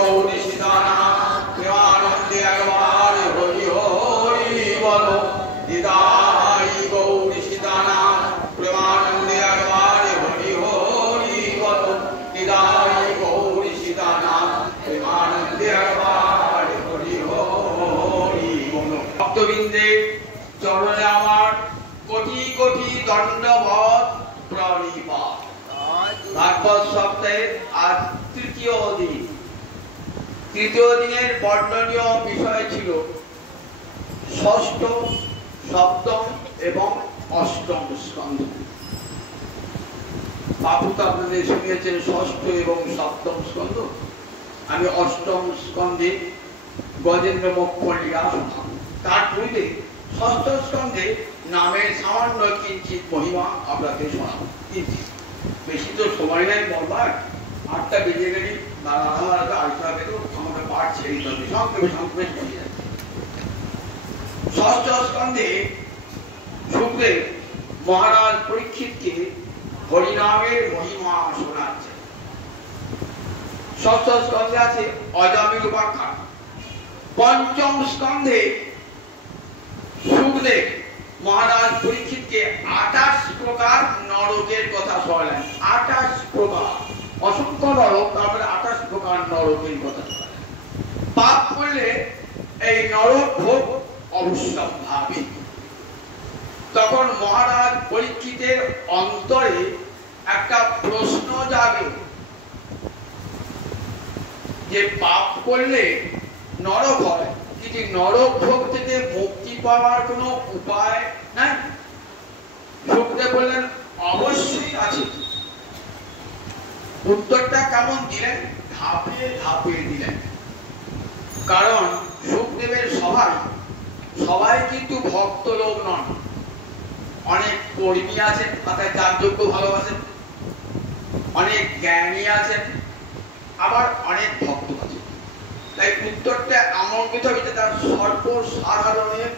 গৌরী সীতানাম প্রেমানন্দে একবার হরি হরি বলো। নিতাই গৌরী সীতানাম প্রেমানন্দে একবার হরি হরি বলো। নিতাই গৌরী সীতানাম প্রেমানন্দে একবার হরি হরি বলো। ভক্তবৃন্দে চরণে আমার কোটি কোটি দণ্ডবত প্রণিপাত। ভাগবত সপ্তাহের আজ তৃতীয় দিন। তৃতীয় দিনের বর্ণনীয় বিষয় ছিল ষষ্ঠ, সপ্তম এবং অষ্টম স্কন্ধ। বাবু তো আপনাদের শুনিয়েছেন ষষ্ঠ এবং সপ্তম স্কন্ধ। আমি অষ্টম স্কন্ধে গজেন্দ্র মোক্ষ লীলা শোনাব। তার পূর্বে ষষ্ঠ স্কন্ধে নামের সামান্য কিঞ্চিত মহিমা আপনাকে শোনাব। বেশি তো সময় নেই বলবার, 8টা বেজে গেলি আলোচনা পেত, আমাকে পাঠ ছেড়ে দিতে হবে, সংক্ষেপে চলে যাচ্ছে। ষষ্ঠ স্কন্ধে শুক্রের মহারাজ পরীক্ষিতকে হরিনামের মহিমা শোনাচ্ছে। ষষ্ঠ স্কন্ধে আছে অজামিল উপাখ্যান। পঞ্চম স্কন্ধে শুক্রের মহারাজ পরীক্ষিতকে 28 প্রকার নরকের কথা শোনালেন। 28 প্রকার, অসংখ্য নরক, তারপরে 28 প্রকার নরকের কথা শোনালেন। পাপ করলে এই নরক ভোগ অবশ্যম্ভাবী। তখন মহারাজ পরীক্ষিতের অন্তরে একটা প্রশ্ন জাগে যে পাপ করলে নরক হয়, কিন্তু নরক ভোগ থেকে মুক্তি পাওয়ার কোনো উপায় নাই। শুকদেব বললেন অবশ্যই আছে। উত্তরটা কেমন দিলেন? ধাপে ধাপে দিলেন। কারণ শুকদেবের সবাই কিন্তু ভক্ত লোক নন। অনেক কর্মী আছেন, অর্থাৎ যাগযজ্ঞ ভালোবাসেন, অনেক জ্ঞানী আছেন, আবার অনেক ভক্ত আছেন। তাই উত্তরটা এমন কিছু হবে যে তার সর্বসাধারণের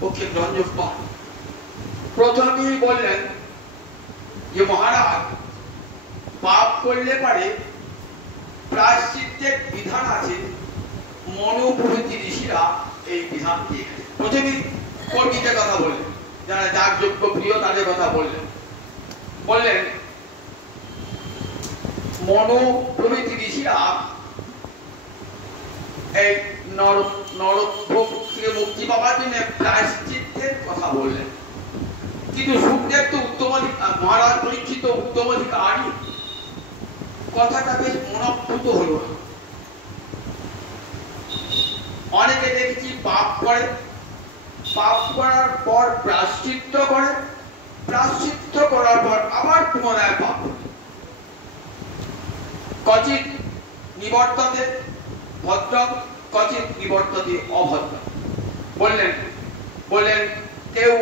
পক্ষে গ্রহণযোগ্য। প্রথমেই বললেন যে মহারাজ পাপ করলে পারে প্রায়শ্চিত্তের বিধান আছে। মনু প্রভৃতি ঋষিরা এই বিধান দিয়ে গেছে। প্রথমেই কর্মীদের কথা বললেন, যারা যাগযজ্ঞ প্রিয় তাদের কথা বললেন। মনু প্রভৃতি ঋষিরা এই নরক ভোগ থেকে মুক্তি পাওয়ার জন্য প্রায়শ্চিত্তের কথা বললেন। কিন্তু শুকদেব তো মহারাজ পরীক্ষিত উত্তম অধিকারী, কথাটা বেশ মনোভূত হলো। অনেকে দেখছি পাপ করে, পাপ করার পর প্রায়শ্চিত্ত করে, প্রায়শ্চিত্ত করার পর আবার পুনরায় পাপ। কচিৎ নিবর্ততে ভদ্র, কচিৎ নিবর্ততে অভদ্র। বললেন কেউ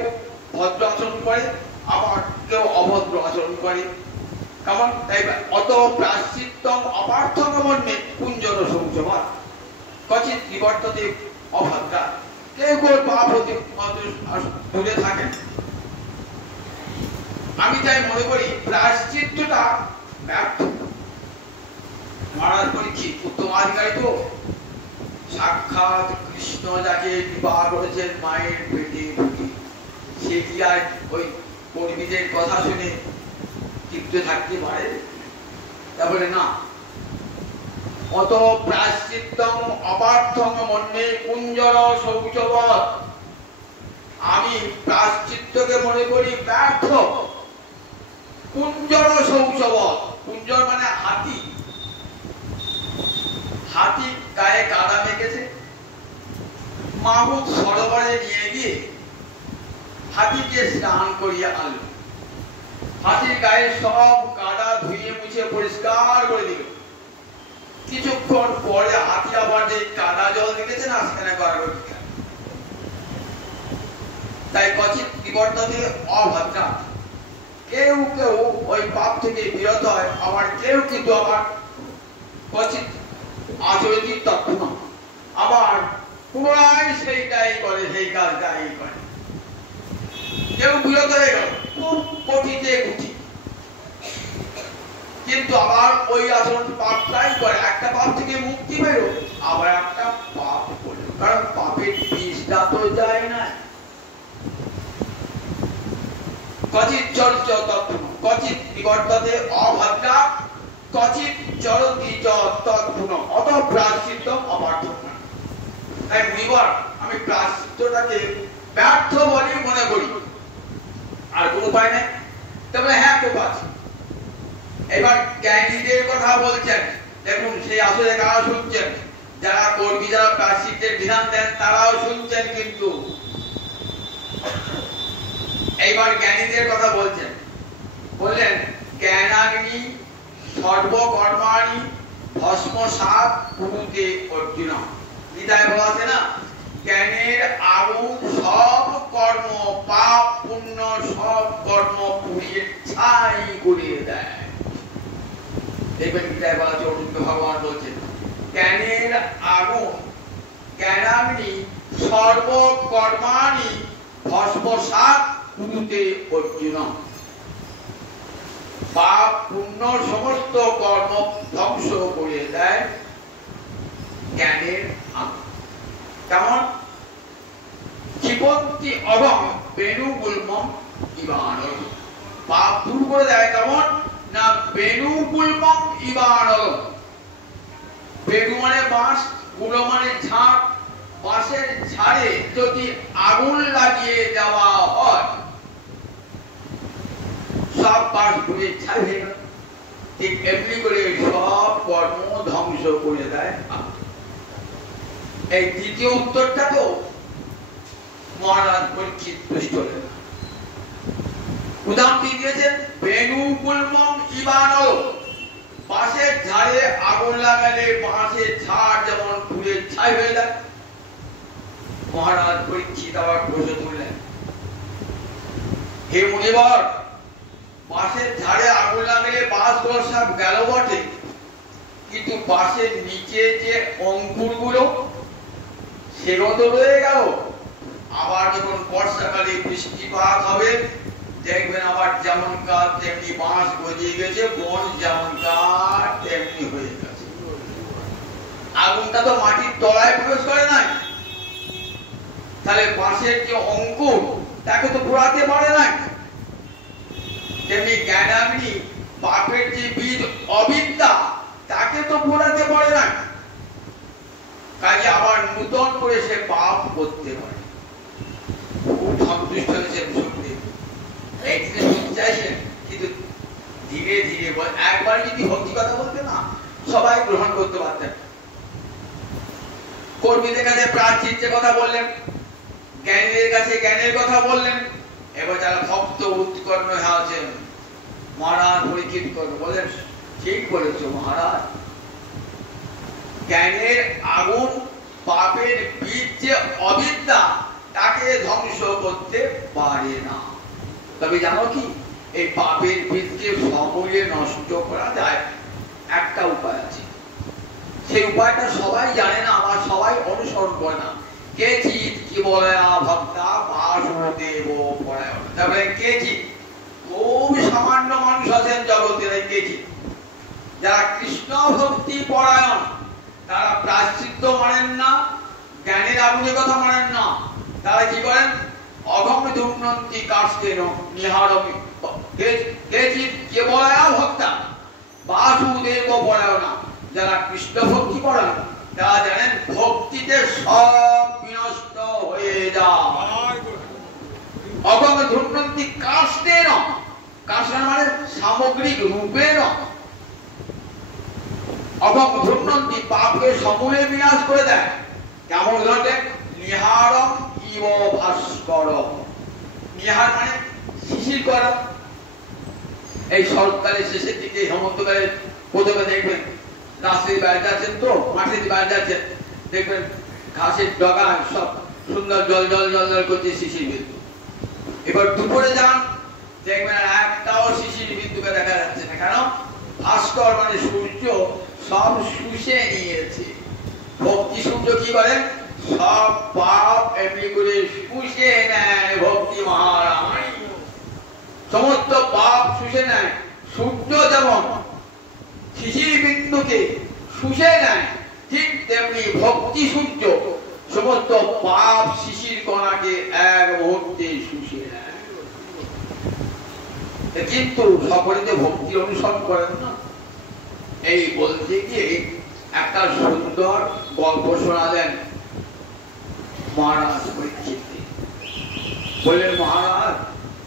ভদ্র আচরণ করে, আবার কেউ অভদ্র আচরণ করে। কেমন? তাই অত প্রায়শ্চিত্ত অপার্থক্য মর্মে কুঞ্জর শৌচবাদ কচিৎ নিবর্ততে অভদ্রা। কেউ কেউ পাপ হতে দূরে থাকেন। আমি তাই মনে করি প্রায়শ্চিত্তটা ব্যর্থ। মহারাজ পরীক্ষিত উত্তমাধিকারী তো, সাক্ষাৎ কৃষ্ণ যাকে বিবাহ করেছেন মায়ের পেটে ঢুকে, সে কি আর ওই কর্মীদের কথা শুনে তৃপ্ত থাকতে পারে? তারপরে না, অত প্রায়শ্চিত্তম অপার্থম মন্যে কুঞ্জর শৌচবৎ। আমি প্রায়শ্চিত্তকে মনে করি ব্যর্থ। কুঞ্জর শৌচবৎ, কুঞ্জর মানে হাতি। হাতি গায়ে কাদা মেখেছে, মাহুত সরোবরে নিয়ে গিয়ে হাতিকে স্নান করিয়ে আনলো। হাতির গায়ে সব কাদা ধুয়ে মুছে পরিষ্কার করে দিল। কিছুক্ষণ পরে হাতি আবার যে কাদা জল দেখেছে না, সেখানে গড়াগড়ি। তাই কচিৎ নিবর্ততে অভদ্রা। কেউ কেউ ওই পাপ থেকে বিরত হয়, আবার কেউ কিন্তু আবার কচিৎ আচরিত তৎক্ষণ আবার পুনরায় সেইটাই করে, সেই কাজটাই করে। কেউ বিরত হয়ে গেল, খুব কঠিতে গুটি। কিন্তু আবার ওই আচরণ পাপটাই করে, একটা পাপ থেকে মুক্তি পেল আবার একটা পাপ করল, কারণ পাপের বিষটা তো যায় না। কচিৎ চর্চ তৎপুন কচিৎ নিবর্ততে অভদ্রা কচিৎ চরতি চ তৎপুন অত প্রায়শ্চিত্তম অপার্থক্যম। তাই মুনিবর আমি প্রায়শ্চিত্তটাকে ব্যর্থ বলে মনে করি, আর কোনো উপায় নেই। তবে হ্যাঁ খুব আছে। এবার জ্ঞানীদের কথা বলছেন, দেখুন সেই আসলে কারা শুনছেন, যারা কর্মী, যারা প্রায়শ্চিত্তের বিধান দেন তারাও শুনছেন, কিন্তু এইবার জ্ঞানীদের কথা বলছেন, বললেন জ্ঞানাগ্নি সর্বকর্মাণি ভস্মসাৎ কুরুতে অর্জুন। গীতায় বলা আছে না, জ্ঞানের আগুন সব কর্ম, পাপ পুণ্য সব কর্ম পুড়িয়ে ছাই করে দেয়। দেখবেন গীতায় বলা আছে, অর্জুন ভগবান বলছেন জ্ঞানের আগুন, জ্ঞানাগ্নি সর্বকর্মাণি ভস্মসাৎ কুরুতে অর্জুন। পাপ পুণ্য সমস্ত কর্ম ধ্বংস করে দেয় জ্ঞানের আগুন। কেমন? জীবন্তি অগম বেণুগুল্মম ইবানল। পাপ দূর করে দেয় কেমন না, বেণুগুল্মম ইবানল। বেণু মানে বাঁশ, গুলো মানে ঝাড়। বাঁশের ঝাড়ে যদি আগুন লাগিয়ে দেওয়া হয়, সব বাঁশ পুড়ে ছাই হয়ে গেল। ঠিক এমনি করে সব কর্ম ধ্বংস করে দেয়। এই দ্বিতীয় উত্তরটা তো মহারাজ পরীক্ষিত পুষ্ট হলেন। উদাহরণ দিয়েছেন বেণুগুল্মম ইবানল। বাঁশের ঝাড়ে আগুন লাগালে বাঁশের ঝাড় যেমন পুড়ে ছাই হয়ে যায়। মহারাজ পরীক্ষিত আবার প্রশ্ন তুললেন, হে মুনিবর, বাঁশের ঝাড়ে আগুন লাগালে বাঁশগুলো সব গেল বটে, কিন্তু বাঁশের নিচে যে অঙ্কুরগুলো সেগুলো তো রয়ে গেল। আবার যখন বর্ষাকালে বৃষ্টিপাত হবে, দেখবেন আবার যেমন কার তেমনি বাঁশ গজিয়ে গেছে, বন যেমন কার তেমনি হয়ে গেছে। আগুনটা তো মাটির তলায় প্রবেশ করে নাই, তাহলে বাঁশের যে অঙ্কুর তাকে তো পোড়াতে পারে না। তেমনি জ্ঞানাগ্নি পাপের যে বীজ অবিদ্যা তাকে তো পোড়াতে পারে না, কাজে আবার নূতন করে সে পাপ করতে পারে। খুব সন্তুষ্ট হয়েছেন শুনতে, এই জিনিস শুনতে চাইছেন, কিন্তু ধীরে ধীরে একবার যদি ভক্তি কথা বলতে না সবাই গ্রহণ করতে পারতেন। কর্মীদের কাছে প্রায়শ্চিত্তের কথা বললেন, জ্ঞানীদের কাছে জ্ঞানের কথা বললেন। এবার যারা ভক্ত উৎকর্ণ হয়ে আছেন, মহারাজ পরীক্ষিত করবে, বলেন ঠিক বলেছ মহারাজ, জ্ঞানের আগুন পাপের বীজ যে অবিদ্যা তাকে ধ্বংস করতে পারে না। তবে জানো কি, এই পাপের বীজকে সমূলে নষ্ট করা যায় একটা উপায় আছে। সেই উপায়টা সবাই জানে না, আবার সবাই অনুসরণ করে না। কেচিৎ কেবলয়া ভক্তা বাসুদেব পরায়ণ। তারপরে কেচিৎ, খুব সামান্য মানুষ আছেন জগতের, কেচিৎ যারা কৃষ্ণ ভক্তি পরায়ণ, তারা প্রায়শ্চিত্ত মানেন না, জ্ঞানের আগুনের কথা মানেন না। তারা কি করেন? অগম দুর্নন্তি কাষ্টেন নিহারমি। কেচিৎ কেবলয়া ভক্তা বাসুদেব পরায়ণ। যারা কৃষ্ণ ভক্তি পরায়ণ তারা জানেন ভক্তিতে সব বিনষ্ট হয়ে যায়। অগম দুর্নন্তি কাষ্টেন, কাষ্টেন মানে সামগ্রিক রূপের। অগম দুর্নন্তি পাপকে সমূলে বিনাশ করে দেয়। কেমন ঘটে? নিহারম ইব ভাস্কর। নিহার মানে শিশির করা। এই শরৎকালের শেষের দিকে, হেমন্তকালে প্রথমে দেখবেন রাস্তায় বাইরে যাচ্ছেন, তো মাঠের বাইরে যাচ্ছেন, দেখবেন ঘাসের ডগা সব সুন্দর জল জল জল জল করছে শিশির বিন্দু। এবার দুপুরে যান, দেখবেন একটাও শিশির বিন্দুকে দেখা যাচ্ছে না। কেন? ভাস্কর মানে সূর্য সব শুষে নিয়েছে। ভক্তি সূর্য কি করেন? সব পাপ এমনি করে শুষে নেয়। ভক্তি মহারানী সমস্ত পাপ শুষে নেয়। সূর্য যেমন সিন্ধুকে শুষে নেয়, ঠিক তেমনি ভক্তি সূর্য সমস্ত পাপ শিশির কণাকে এক মুহূর্তে শুষে নেয়। কিন্তু সকলে যে ভক্তির অনুসরণ করেন না। এই বলতে গিয়ে একটা সুন্দর গল্প শোনালেন মহারাজ পরীক্ষিতকে। বললেন, মহারাজ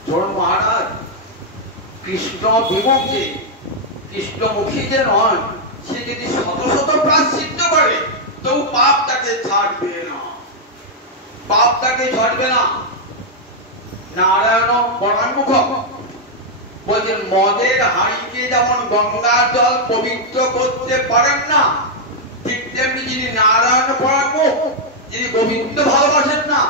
ধরুন, মহারাজ কৃষ্ণ বিমুখে, কৃষ্ণমুখী যে নয়, সে যদি শত শত প্রায়শ্চিত্ত করে তবু পাপ তাকে ছাড়বে না, পাপ তাকে ছাড়বে না। নারায়ণ পরাঙ্গুখ বলছেন, মদের হাঁড়িকে যেমন গঙ্গার জল পবিত্র করতে পারেন না, ঠিক তেমনি যিনি নারায়ণ পরাঙ্গুখ, যিনি গোবিন্দ ভালোবাসেন না,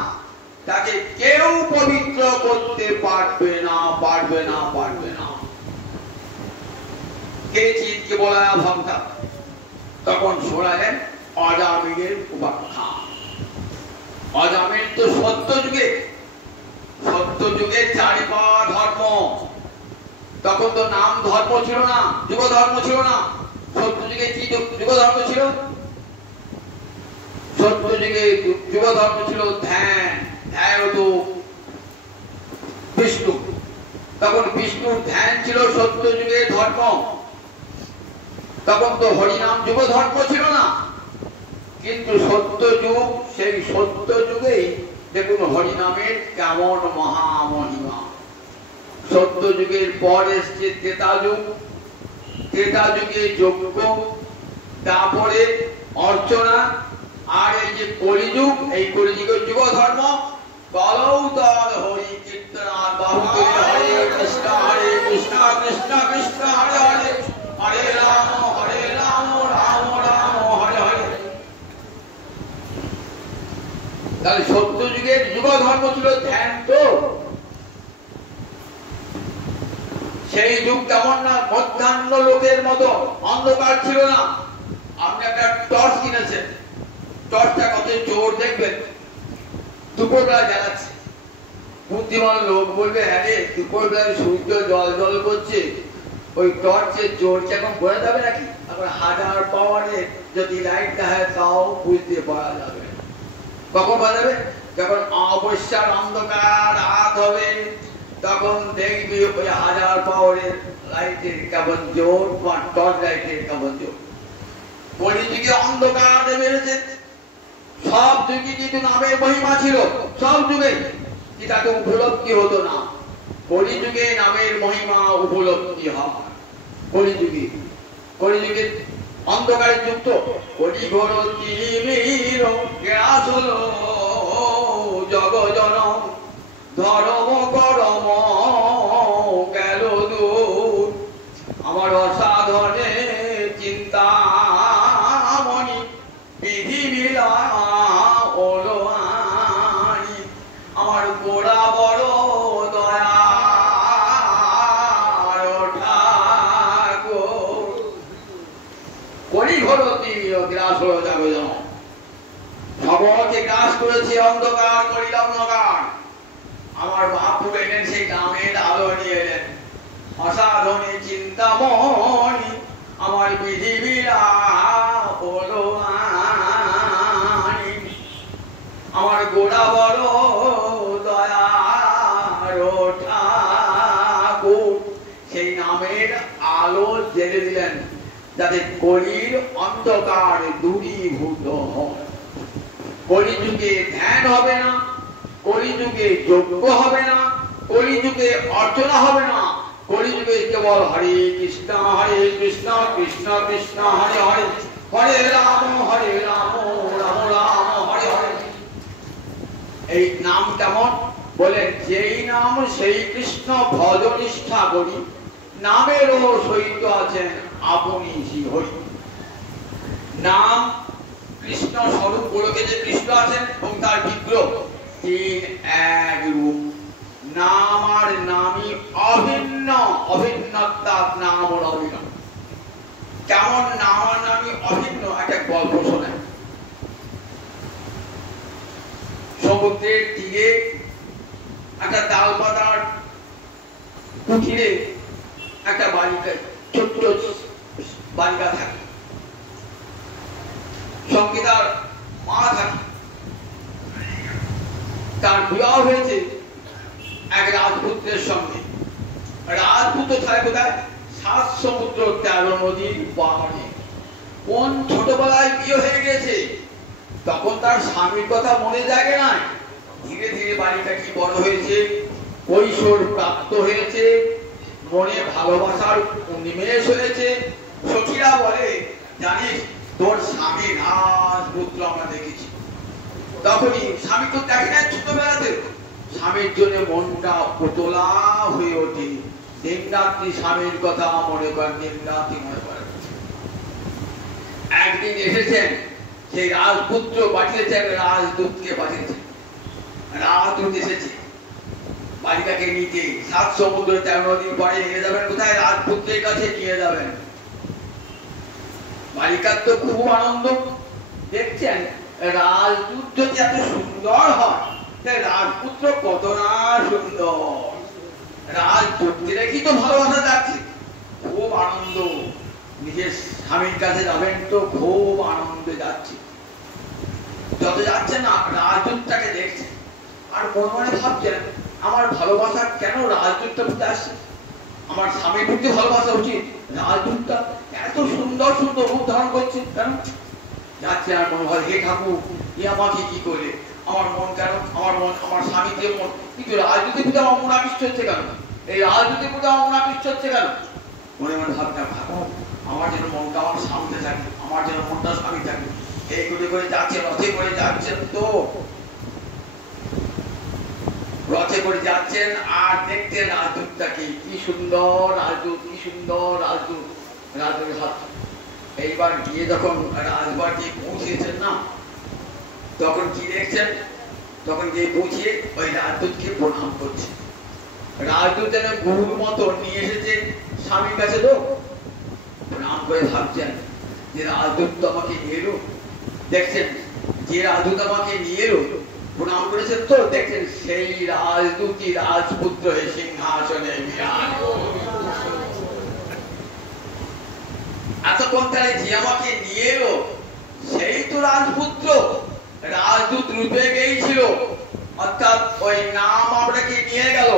তাকে কেউ পবিত্র করতে পারবে না, পারবে না, পারবে না। কে চিৎকে বলা ভক্তা? তখন শোনালেন অজামিলের উপাখ্যান। অজামিল তো সত্য যুগে, সত্য যুগে চারিপা ধর্ম, তখন তো নাম ধর্ম ছিল না, যুগ ধর্ম ছিল না। সত্য যুগে কি যুগ ধর্ম ছিল? সত্য যুগে যুগ ধর্ম ছিল ধ্যান, ধ্যান হতো বিষ্ণু, তখন বিষ্ণুর ধ্যান ছিল সত্য যুগের ধর্ম। তখন তো হরিনাম যুগ ধর্ম ছিল না। কিন্তু সত্য যুগ, সেই সত্য যুগেই দেখুন হরিনামের কেমন মহামহিমা। সত্য যুগের পর এসছে ত্রেতা যুগ, ত্রেতা যুগে যজ্ঞ, তারপরে অর্চনা, আর এই যে কলিযুগ, এই কলিযুগের যুগ ধর্ম। কলৌতর হরি কীর্তনার বাহুকে হরে কৃষ্ণ কৃষ্ণ কৃষ্ণ হরে হরে, হরে রাম রাম রাম হরে হরে। তাহলে সত্য যুগের যুগ ধর্ম ছিল ধ্যান। তো সেই যুগ তেমন না, মধ্যাহ্ন লোকের মতো অন্ধকার ছিল না। আপনি একটা টর্চ কিনেছেন, টর্চটা কত জোর দেখবেন, দুপুরবেলা জ্বালাচ্ছে। বুদ্ধিমান লোক বলবে, হ্যাঁ রে, দুপুরবেলায় সূর্য জল জল করছে, ওই টর্চের জোরটা এখন বোঝা যাবে নাকি? এখন 1000 পাওয়ারের যদি লাইট দেখায় তাও বুঝতে পারা যাবে। কখন বোঝা যাবে? যখন অবস্যার অন্ধকার রাত হবে, তখন দেখবি ওই 1000 পাওয়ারের লাইটের কেমন জোর, বা টর্চ লাইটের কেমন জোর। কলিযুগে অন্ধকার বেড়েছে। সব যুগে কিন্তু নামের মহিমা ছিল, সব যুগে, কি তাকে উপলব্ধি হতো না। কলিযুগে নামের মহিমা উপলব্ধি হয়। কলিযুগে, কলিযুগে অন্ধকারের যুক্ত কলিঘোর তিমির গ্রাস হলো জগজনম, ধর্ম করম গেল দূর, আমার অসাধনে চিন্তামণি বিধি মিলা হলো আনি, আমার গোড়া বড় দয়ার ঠাকুর। কলিঘোর তিমির গ্রাস হলো জগজনম, সবকে গ্রাস করেছে অন্ধকার, করিল অন্ধকার। আমার বাপু এলেন সেই নামের আলো নিয়ে এলেন, অসাধনে চিন্তামণি আমার বিধি বিলা হলো আনি, আমার গোড়া বড় দয়ার ঠাকুর। সেই নামের আলো জেলে দিলেন যাতে কলির অন্ধকার দূরীভূত হয়। কলিযুগে ধ্যান হবে না, কলিযুগে যজ্ঞ হবে না, কলিযুগে অর্চনা হবে না, কলিযুগে কেবল হরে কৃষ্ণ কৃষ্ণ কৃষ্ণ হরে হরে, হরে রাম রাম রাম হরে হরে। এই নাম কেমন? বলেন, যেই নাম সেই কৃষ্ণ ভজ নিষ্ঠা করি, নামেরও সহিত আছেন আপনি হরি। নাম কৃষ্ণ স্বরূপ গোলকে যে কৃষ্ণ আছেন এবং তার বিগ্রহ, তিন এক রূপ। নাম আর নামই অভিন্ন, অভিন্নতার নাম আর অভিন্ন। কেমন নাম আর নামই অভিন্ন? একটা গল্প শোনায়। সমুদ্রের তীরে একটা তাল পাতার কুঠিরে একটা বালিকা, ছোট্ট বালিকা থাকে। সঙ্গে তার মা থাকে। তার বিবাহ হয়েছে এক রাজপুত্রের সঙ্গে। রাজপুত্র থাকে কোথায়? 7 সমুদ্র 13 নদীর পাহাড়ে। কোন ছোটবেলায় বিয়ে হয়ে গেছে, তখন তার স্বামীর কথা মনে জাগে না। ধীরে ধীরে বালিকাটি বড় হয়েছে, কৈশোর প্রাপ্ত হয়েছে, মনে ভালোবাসার উন্মেষ হয়েছে। সখীরা বলে, জানিস তোর স্বামী রাজপুত্র আমরা দেখেছি। তখনই স্বামী তো দেখে নাই ছোটবেলাতে, স্বামীর জন্য মনটা উতলা হয়ে ওঠে। দিনরাত্রি স্বামীর কথা মনে করেন, দিনরাত্রি মনে করেন। একদিন এসেছেন, সেই রাজপুত্র পাঠিয়েছেন, রাজদূতকে পাঠিয়েছেন। রাজদূত এসেছে বালিকাকে নিতে। 7 সমুদ্র 13 নদীর পরে নিয়ে যাবেন কোথায়? রাজপুত্রের কাছে নিয়ে যাবেন। বালিকার তো খুব আনন্দ। দেখছেন রাজদূত যদি এত সুন্দর হয়, রাজপুত্র কত না সুন্দর। রাজপুত্রের কি তো ভালোবাসা যাচ্ছে, খুব আনন্দ। নিজের স্বামীর কাছে যাবেন তো খুব আনন্দে যাচ্ছে। যত যাচ্ছে না রাজদূতটাকে দেখছে, আর মনে মনে ভাবছেন আমার ভালোবাসা কেন রাজদূতটা প্রতি আসছে? আমার স্বামীর প্রতি ভালোবাসা উচিত, রাজদূতটা এত সুন্দর সুন্দর রূপ ধারণ করছে কেন? যাচ্ছে আর মনে হয়, হে ঠাকুর এ আমাকে কি করে, আমার মন কেন, আমার মন, আমার স্বামীকে মন, কিন্তু রাজদূতের প্রতি আমার মন আকৃষ্ট হচ্ছে কেন? এই রাজদূতের প্রতি আমার মন আকৃষ্ট হচ্ছে কেন? মনে মনে ভাবটা ভাবো, আমার যেন মনটা আমার স্বামীতে থাকে, আমার যেন মনটা স্বামী থাকে। এই করে যাচ্ছে, রথে করে যাচ্ছেন তো, রথে করে যাচ্ছেন আর দেখতেন রাজদূতটাকে, কি সুন্দর রাজদূত, কি সুন্দর রাজদূত। রাজদূতের হাত এইবার গিয়ে যখন রাজবাড়ি পৌঁছেছেন না, তখন কি দেখছেন? তখন গিয়ে পৌঁছে ওই রাজদূতকে প্রণাম করছে। রাজদূত যেন গুরুর মতো নিয়ে এসেছে স্বামীর কাছে, তো প্রণাম করে ভাবছেন যে রাজদূত তো আমাকে এলো। দেখছেন যে রাজদূত আমাকে নিয়ে এলো, প্রণাম করেছেন তো, দেখছেন সেই রাজদূতই রাজপুত্র হয়ে সিংহাসনে বিরাজ। এতক্ষণ তাহলে যে আমাকে নিয়ে এলো সেই তো রাজপুত্র, রাজদূত রূপে গিয়েছিল, অর্থাৎ ওই নাম আপনাকে নিয়ে গেল,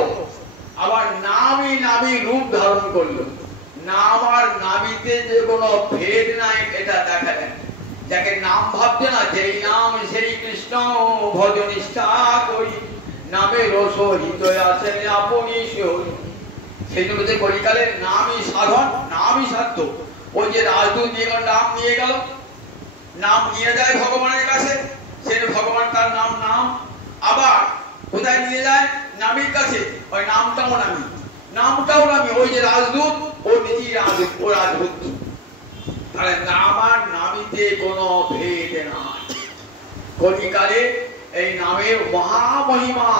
আবার নামই নামী রূপ ধারণ করলো। নাম আর নামিতে যে কোনো ভেদ নাই এটা দেখালেন। যাকে নাম ভাবছে না, যেই নাম সেই কৃষ্ণ ভজ নিষ্ঠা করি, নামে রস হৃদয় আছে আপনি সেই জন্য যে কলিকালের নামই সাধন, নামই সাধ্য। ওই যে রাজদূত নিয়ে নাম নিয়ে গেল, নাম নিয়ে যায় ভগবানের কাছে, সে ভগবান তার নাম নাম, আবার কোথায় নিয়ে যায়? নামীর কাছে, ওই নামটাও নামী, নামটাও নামী। ওই যে রাজদূত ও নিজেই রাজদূত, ও রাজপুত্র। তাহলে নাম আর নামীতে কোনো ভেদ নাই। কলিকালে এই নামের মহামহিমা,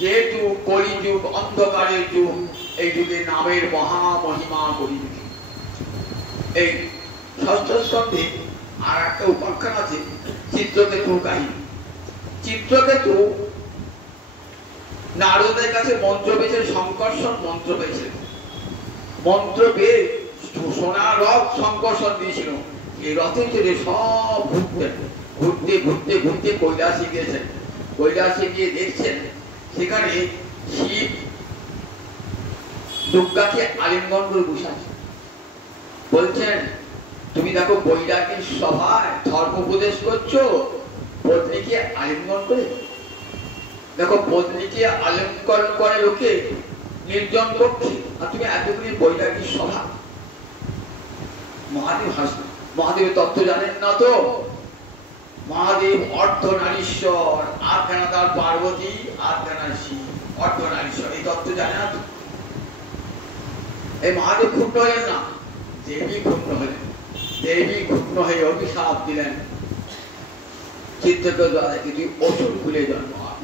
যেহেতু কলিযুগ অন্ধকারের যুগ, এই যুগে নামের মহামহিমা কলিযুগ। এই 6ষ্ঠ স্কন্ধে আর একটা উপাখ্যান আছে, চিত্রকেতুর কাহিনী। চিত্রকেতু নারদের কাছে মন্ত্র পেয়েছেন, সংকর্ষণ মন্ত্র পেয়েছেন। মন্ত্র পেয়ে সোনার রথ সংকর্ষণ দিয়েছিল। এই রথে চড়ে সব ঘুরতেন, ঘুরতে ঘুরতে ঘুরতে কৈলাসে গিয়েছেন। কৈলাসে গিয়ে দেখছেন সেখানে শিব দুর্গাকে আলিঙ্গন করে বসে আছে। বলছেন, তুমি দেখো বৈরাগীর সভায় ধর্ম উপদেশ করছো, পত্নীকে আলিঙ্গন করে। দেখো পত্নীকে আলিঙ্গন করে লোকে নির্জন কক্ষে, আর তুমি এতগুলি বৈরাগীর সভা। মহাদেব হাসল। মহাদেবের তত্ত্ব জানেন না তো। মহাদেব অর্ধনারীশ্বর, আধখানা তার পার্বতী, আধখানা শিব, অর্ধনারীশ্বর, এই তত্ত্ব জানে না তো। এই মহাদেব ক্ষুণ্ণ হলেন না, দেবী ক্ষুণ্ণ হলেন। দেবী ক্ষুণ্ণ হয়ে অভিশাপ দিলেন, চিত্রকেতু দাদাকে তুই অসুর খুলে জন্ম হয়।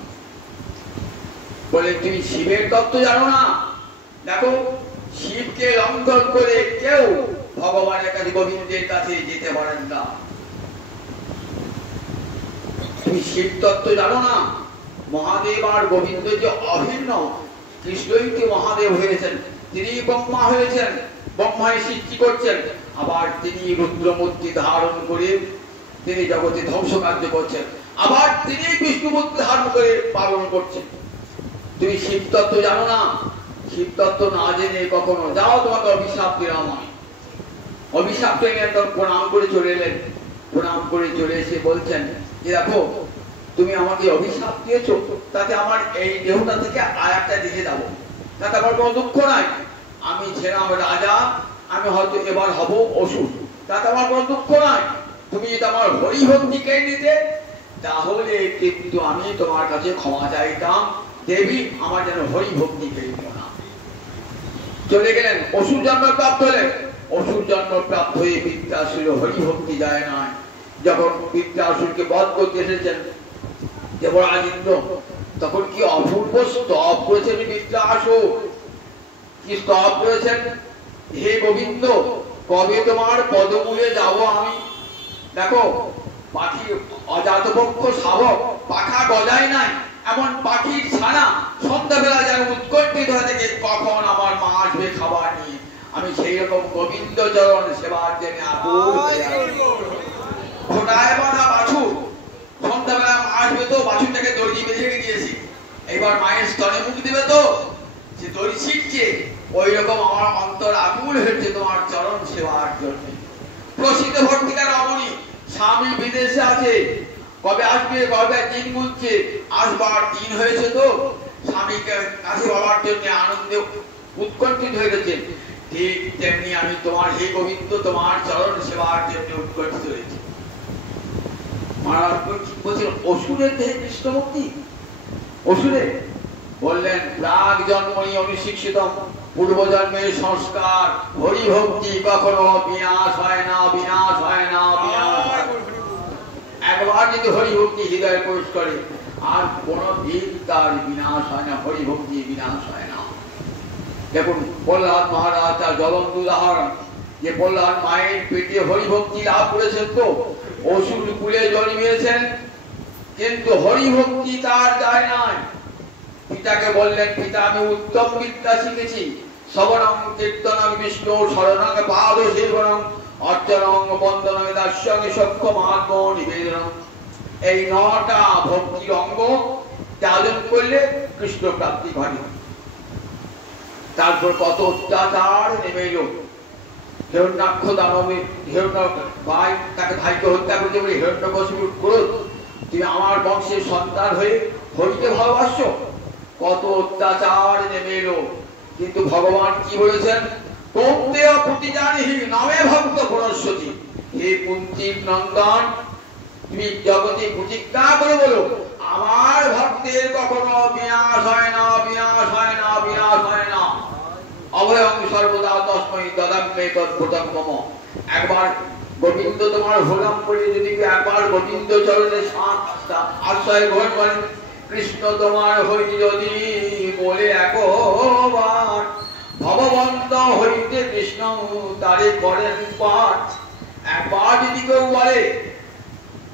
বলে তুমি শিবের তত্ত্ব জানো না। দেখো শিবকে লঙ্ঘন করে কেউ ভগবানের কাছে, গোবিন্দের কাছে যেতে পারেন না। তুমি শিব তত্ত্ব জানো না। মহাদেব আর গোবিন্দ যে অভিন্ন, কৃষ্ণই তো মহাদেব হয়েছেন, তিনি ব্রহ্মা হয়েছেন, ব্রহ্মায় সৃষ্টি করছেন, আবার তিনি রুদ্রমূর্তি ধারণ করে তিনি জগতে ধ্বংস কার্য করছেন, আবার তিনি বিষ্ণুমূর্তি ধারণ করে পালন করছেন। তুমি শিব তত্ত্ব জানো না, শিব তত্ত্ব না জেনে কখনো যাও, তোমাকে অভিশাপ দিলাম আমি। অভিশাপ নিয়ে প্রণাম করে চলে এলেন। প্রণাম করে চলে এসে বলছেন যে দেখো, তুমি আমাকে অভিশাপ দিয়েছো, তাতে আমার এই দেহটা থেকে আর একটা দেহে যাবো, তাতে আমার কোনো দুঃখ নাই। আমি ছিলাম রাজা, আমি হয়তো এবার হব অসুর, তাতে আমার কোনো দুঃখ নাই। তুমি যদি আমার হরিভক্তি কেড়ে নিতে, তাহলে কিন্তু আমি তোমার কাছে ক্ষমা চাইতাম, দেবী আমার যেন হরিভক্তি কেড়ে নিও না। চলে গেলেন, অসুর জন্ম প্রাপ্ত হলেন। অসুর জন্ম প্রাপ্ত হয়ে বৃত্রাসুর হরিভক্তি যায় না। যখন বৃত্রাসুরকে বধ করতে এসেছেন দেবরাজ ইন্দ্র, তখন কি অপূর্ব স্তব করেছেন বৃত্রাসুর। কি স্তব করেছেন, হে গোবিন্দ, কবে তোমার পদমূলে যাব আমি। দেখো, পাখি অজাতপক্ষ শাবক পাখা গজায় নাই, এমন পাখির ছানা সন্ধ্যাবেলা যেন উৎকণ্ঠিত হয়ে থেকে কখন আমার মা আসবে খাবার নিয়ে। আমি সেই রকম গোবিন্দ চরণ সেবার জন্য আকুল হয়ে আছি। ঘোড়ায় বাঁধা বাছুর, সন্ধ্যাবেলা মা আসবে তো, বাছুরটাকে দড়ি বেঁধে দিয়েছি, এবার মায়ের স্তনে মুখ দিবে তো, সে দড়ি ছিটছে। ওই রকম আমার অন্তর আকুল হয়েছে তোমার চরণ সেবার জন্য। প্রসিদ্ধ ভর্তিকার রমণী, স্বামী বিদেশে আছে, কবে আসবে, কবে দিন গুনছে, আসবার দিন হয়েছে তো, স্বামীকে কাছে পাওয়ার জন্য আনন্দে উৎকণ্ঠিত হয়ে গেছে। ঠিক তেমনি আমি তোমার, হে গোবিন্দ, তোমার চরণ সেবার জন্য উৎকণ্ঠিত হয়েছে। মহারাজ বলছেন, অসুরের দেহে কৃষ্ণ ভক্তি? অসুরে বললেন, প্রাগ জন্মনি অনুশিক্ষিতম, পূর্বজন্মের সংস্কার, হরিভক্তি কখনো বিনাশ হয় না, বিনাশ হয় না, বিনাশ হয় না। একবার যদি হরিভক্তি হৃদয়ে প্রবেশ করে, আর কোনদিন তার বিনাশ হয় না, হরিভক্তি বিনাশ হয় না। দেখুন, প্রহ্লাদ মহারাজ তার জ্বলন্ত উদাহরণ, যে প্রহ্লাদ মায়ের পেটে হরিভক্তি লাভ করেছেন, তো অসুর কুলে জন্মিয়েছেন, কিন্তু হরিভক্তি তার যায় নাই। পিতাকে বললেন, পিতা, আমি উত্তম বিদ্যা শিখেছি, শ্রবণং কীর্তনং বিষ্ণু শরণং পাদ সেবনং অর্চনং বন্দনং দাস্যং সক্ষম আত্ম নিবেদনং। এই 9টা ভক্তির অঙ্গ চালন করলে কৃষ্ণ প্রাপ্তি ঘটে। তারপর কত অত্যাচার নেমে এলো। হিরণ্যাক্ষ দানবে, ভাই তাকে ভাইকে হত্যা করতে বলে হিরণ্যকশিপুর ক্রোধ, তুমি আমার বংশের সন্তান হয়ে হরিকে ভালোবাসছো, কত অত্যাচার নেমে এলো। কিন্তু ভগবান কি বলেছেন, কৌন্তেয় প্রতিজানিহি নামে ভক্ত পরশ্বতী। হে কুন্তীর নন্দন, তুমি জগতে প্রতিজ্ঞা করে বলো, আমার ভক্তের কখনো বিনাশ হয় না, বিনাশ হয় না, বিনাশ হয় না। অভয়ং সর্বদা তস্মৈ দদাম্যে তৎপ্রদং মম। একবার গোবিন্দ তোমার হলাম করে যদি একবার গোবিন্দ চরণে আশ্রয় গ্রহণ করেন, কৃষ্ণ তোমার হই যদি বলে একবার, ভগবন্ত হইতে কৃষ্ণ তারে করেন পাঠ। একবার যদি কেউ বলে,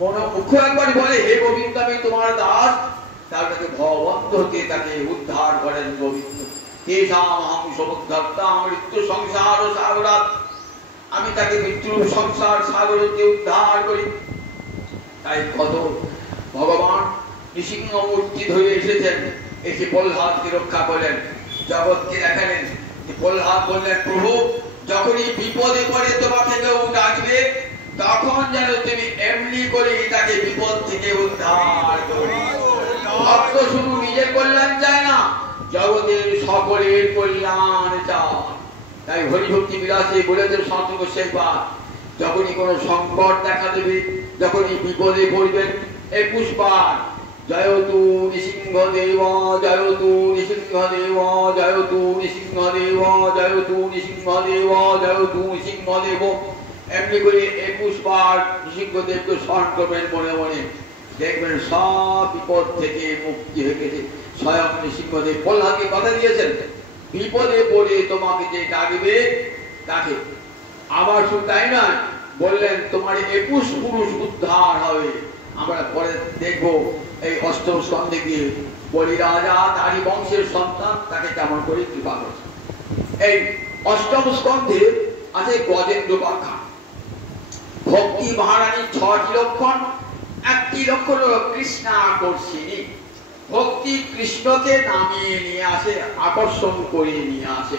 কোন মুখ্য একবার বলে, হে গোবিন্দ আমি তোমার দাস, তাকে ভগবন্ত হতে তাকে উদ্ধার করেন গোবিন্দ। মৃত্যু সংসার সাগরাত, আমি তাকে মৃত্যু সংসার সাগর হতে উদ্ধার করি। তাই কত ভগবান নৃসিংহ মূর্তি ধরে এসেছেন, এসে প্রহ্লাদকে রক্ষা করলেন, জগৎকে দেখালেন। প্রহ্লাদ বললেন, প্রভু, যখনই বিপদে পড়ে তোমাকে কেউ ডাকবে, তখন যেন তুমি এমনি করে তাকে বিপদ থেকে উদ্ধার করো। ভক্ত শুধু নিজের কল্যাণ চায় না, জগতের সকলের কল্যাণ চায়। তাই হরিভক্তি বিলাসে বলেছেন সন্ত গোস্বামী, যখনই কোনো সংকট দেখা দেবে, যখনই বিপদে পড়বেন, 21 বার জয়তু নৃসিংহদেব, জয়তু নৃসিংহদেব, জয়তু নৃসিংহদেব, জয়তু নৃসিংহদেব, জয়তু নৃসিংহদেব, এমনি করে 21 বার নৃসিংহদেবকে স্মরণ করবেন মনে মনে। দেখবেন সব বিপদ থেকে মুক্তি হয়ে গেছে। স্বয়ং নৃসিংহদেব প্রহ্লাদকে কথা দিয়েছেন, বিপদে পড়ে তোমাকে যে ডাকবে তাকে। আবার শুধু তাই নয়, বললেন তোমার 21 পুরুষ উদ্ধার হবে। আমরা পরে দেখবো এই অষ্টম স্কন্ধে গিয়ে বলি রাজা তারই বংশের সন্তান, তাকে কেমন করে কৃপা করছে। এই অষ্টম স্কন্ধে আছে গজেন্দ্র উপাখ্যান। ভক্তি মহারানীর 6টি লক্ষণ। একটি লক্ষণ হলো কৃষ্ণাকর্ষিণী। ভক্তি কৃষ্ণকে নামিয়ে নিয়ে আসে, আকর্ষণ করে নিয়ে আসে।